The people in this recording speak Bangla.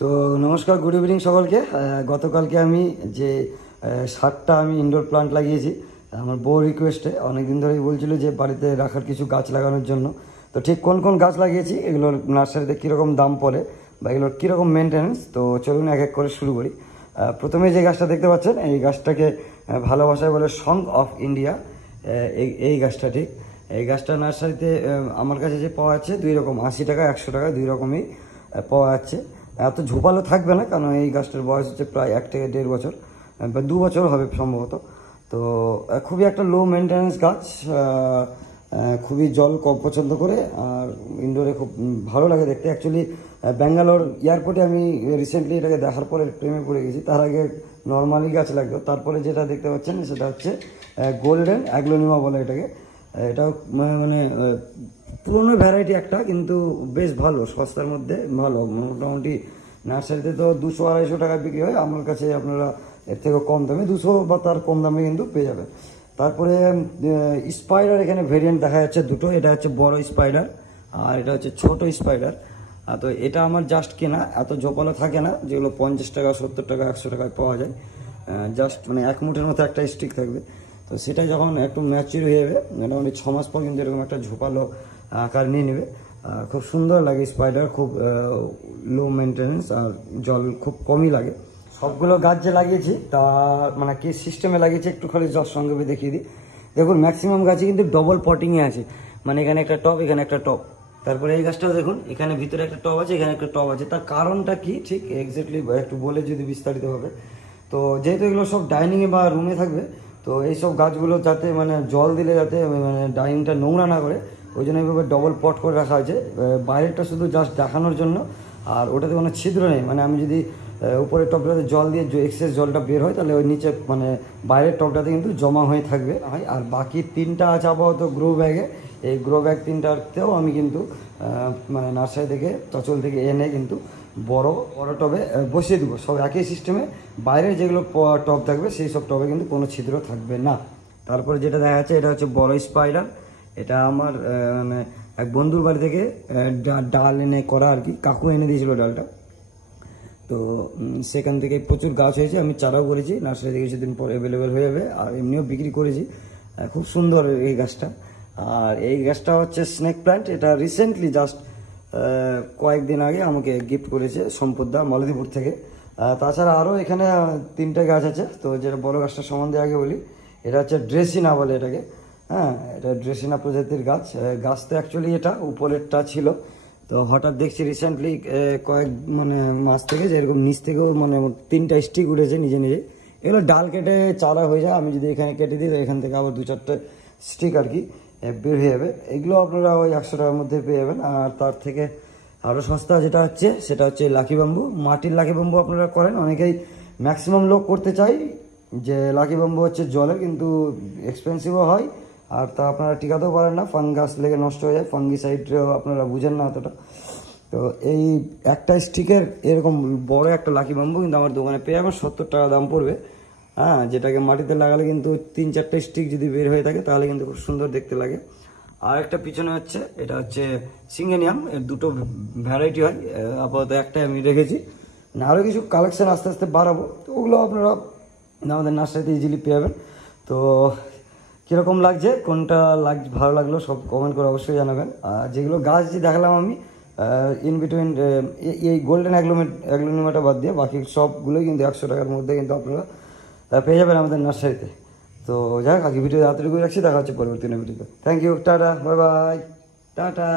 তো নমস্কার, গুড ইভিনিং সকলকে। গতকালকে আমি যে 7টা আমি ইনডোর প্লান্ট লাগিয়েছি আমার বউ রিকোয়েস্টে, অনেকদিন ধরেই বলছিল যে বাড়িতে রাখার কিছু গাছ লাগানোর জন্য। তো ঠিক কোন কোন গাছ লাগিয়েছি, এগুলোর নার্সারিতে কীরকম দাম পড়ে বা এগুলোর কীরকম মেনটেন্যান্স, তো চলুন এক এক করে শুরু করি। প্রথমে যে গাছটা দেখতে পাচ্ছেন, এই গাছটাকে ভালোবাসায় বলে সং অফ ইন্ডিয়া। এই গাছটা ঠিক এই গাছটা নার্সারিতে আমার কাছে যে পাওয়া যাচ্ছে দুই রকম, 80 টাকা 100 টাকা দুই রকমই পাওয়া যাচ্ছে। এত ঝোপালো থাকবে না, কারণ এই গাছটার বয়স হচ্ছে প্রায় 1 থেকে 1.5 বছর বা 2 বছর হবে সম্ভবত। তো খুবই একটা লো মেনটেন্যান্স গাছ, খুবই জল কম পছন্দ করে, আর ইনডোরে খুব ভালো লাগে দেখতে। অ্যাকচুয়ালি ব্যাঙ্গালোর এয়ারপোর্টে আমি রিসেন্টলি এটাকে দেখার পরে প্রেমে পড়ে গেছি। তার আগে নর্মালি গাছ লাগতো, তারপরে যেটা দেখতে পাচ্ছেন সেটা হচ্ছে গোল্ডেন অ্যাগ্লোনিমা বলে এটাকে। এটা মানে পুরোনো ভ্যারাইটি একটা, কিন্তু বেশ ভালো, সস্তার মধ্যে ভালো। মোটামুটি নার্সারিতে তো 200-250 টাকা বিক্রি হয়, আমার কাছে আপনারা এর থেকেও কম দামে 200 বা তার কম দামে কিন্তু পেয়ে যাবেন। তারপরে স্পাইডার এখানে ভেরিয়েন্ট দেখা যাচ্ছে দুটো, এটা হচ্ছে বড় স্পাইডার আর এটা হচ্ছে ছোট স্পাইডার। তো এটা আমার জাস্ট কেনা, এত জোপালো থাকে না, যেগুলো 50 টাকা 70 টাকা 100 টাকায় পাওয়া যায়। জাস্ট মানে এক মুঠের মতো একটা স্টিক থাকবে। তো সেটা যখন একটু ম্যাচিউর হয়ে যাবে, মোটামুটি 6 মাস পর কিন্তু এরকম একটা ঝোপালো আকার নিয়ে নেবে। খুব সুন্দর লাগে স্পাইডার, খুব লো মেনটেন্যান্স আর জল খুব কমই লাগে। সবগুলো গাছ যে লাগিয়েছি তা মানে কি সিস্টেমে লাগিয়েছি একটু খালি জল সঙ্গে দেখিয়ে দিই। দেখুন ম্যাক্সিমাম গাছই কিন্তু ডবল পটিংয়ে আছে, মানে এখানে একটা টব এখানে একটা টব। তারপরে এই গাছটাও দেখুন, এখানে ভিতরে একটা টব আছে এখানে একটা টব আছে। তার কারণটা কি ঠিক এক্স্যাক্টলি একটু বলে যদি বিস্তারিতভাবে, তো যেহেতু এগুলো সব ডাইনিংয়ে বা রুমে থাকবে, তো এইসব গাছগুলো যাতে মানে জল দিলে যাতে মানে ডাইনিংটা নোংরা না করে, ওই জন্য এইভাবে ডবল পট করে রাখা আছে। বাইরেরটা শুধু জাস্ট দেখানোর জন্য, আর ওটাতে কোনো ছিদ্র নেই। মানে আমি যদি উপরের টবটাতে জল দিয়ে এক্সেস জলটা বের হয়, তাহলে ওই নিচে মানে বাইরের টবটাতে কিন্তু জমা হয়ে থাকবে হয়। আর বাকি 3টা আছে আপাতত গ্রো ব্যাগে। এই গ্রো ব্যাগ 3টাতেও আমি কিন্তু মানে নার্সারি থেকে চচল থেকে এনে কিন্তু বড় বড় টবে বসিয়ে দেবো, সব একই সিস্টেমে। বাইরের যেগুলো টব থাকবে সেই সব টবে কিন্তু কোনো ছিদ্র থাকবে না। তারপরে যেটা দেখা যাচ্ছে এটা হচ্ছে বড় স্পাইডার। এটা আমার মানে এক বন্ধুর বাড়ি থেকে ডাল এনে করা আর কি, কাকু এনে দিয়েছিল ডালটা। তো সেখান থেকে প্রচুর গাছ হয়েছে, আমি চারাও করেছি, নার্সারি থেকে কিছুদিন পর অ্যাভেলেবেল হয়ে যাবে, আর এমনিও বিক্রি করেছি। খুব সুন্দর এই গাছটা। আর এই গাছটা হচ্ছে স্নেক প্ল্যান্ট, এটা রিসেন্টলি জাস্ট কয়েকদিন আগে আমাকে গিফট করেছে সম্পদদা মালদীপুর থেকে। তাছাড়া আরও এখানে 3টে গাছ আছে। তো যেটা বড় গাছটা সম্বন্ধে আগে বলি, এটা হচ্ছে ড্রেসিনা বলে এটাকে। হ্যাঁ, এটা ড্রেসিনা প্রজাতির গাছ। গাছ তো অ্যাকচুয়ালি এটা উপরেরটা ছিল, তো হঠাৎ দেখছি রিসেন্টলি কয়েক মানে মাস থেকে যে এরকম নিচ থেকেও মানে 3টা স্টিক উঠেছে নিজে নিজে। এগুলো ডাল কেটে চারা হয়ে যায়, আমি যদি এখানে কেটে দিই তো এখান থেকে আবার 2-4টে স্টিক আর কি বের হয়ে যাবে। এগুলো আপনারা ওই 100 টাকার মধ্যে পেয়ে যাবেন। আর তার থেকে আরও সস্তা যেটা হচ্ছে সেটা হচ্ছে লাকি বাম্বু। মাটির লাকি বাম্বু আপনারা করেন, অনেকেই ম্যাক্সিমাম লোক করতে চাই যে লাকি বাম্বু হচ্ছে জলে, কিন্তু এক্সপেন্সিভও হয় আর তা আপনারা টিকাতেও পারেন না, ফাঙ্গাস লেগে নষ্ট হয়ে যায়, ফাঙ্গিসাইডও আপনারা বুঝেন না অতটা। তো এই একটা স্টিকের এরকম বড় একটা লাকি বাম্বু কিন্তু আমার দোকানে পেয়ে যাবেন, 70 টাকা দাম পড়বে। হ্যাঁ, যেটাকে মাটিতে লাগালে কিন্তু 3-4টে স্টিক যদি বের হয়ে থাকে তাহলে কিন্তু খুব সুন্দর দেখতে লাগে। আর একটা পিছনে হচ্ছে এটা হচ্ছে সিঙ্গেনিয়াম, এর দুটো ভ্যারাইটি হয়, আপাতত একটাই আমি রেখেছি। আরও কিছু কালেকশন আস্তে আস্তে বাড়াবো, তো ওগুলো আপনারা আমাদের নার্সারিতে ইজিলি পেয়ে যাবেন। তো কীরকম লাগছে, কোনটা ভালো লাগলো সব কমেন্ট করে অবশ্যই জানাবেন। আর যেগুলো গাছ যে দেখালাম আমি ইন বিটুইন এই গোল্ডেন অ্যাগ্লোনিমাটা বাদ দিয়ে বাকি সবগুলোই কিন্তু 100 টাকার মধ্যে কিন্তু আপনারা পেয়ে যাবেন আমাদের নার্সারিতে। তো যাক, আগে ভিডিও তাড়াতাড়ি করে রাখছি, দেখা হচ্ছে পরবর্তী ভিডিওতে। Thank you, tata, bye bye, tata.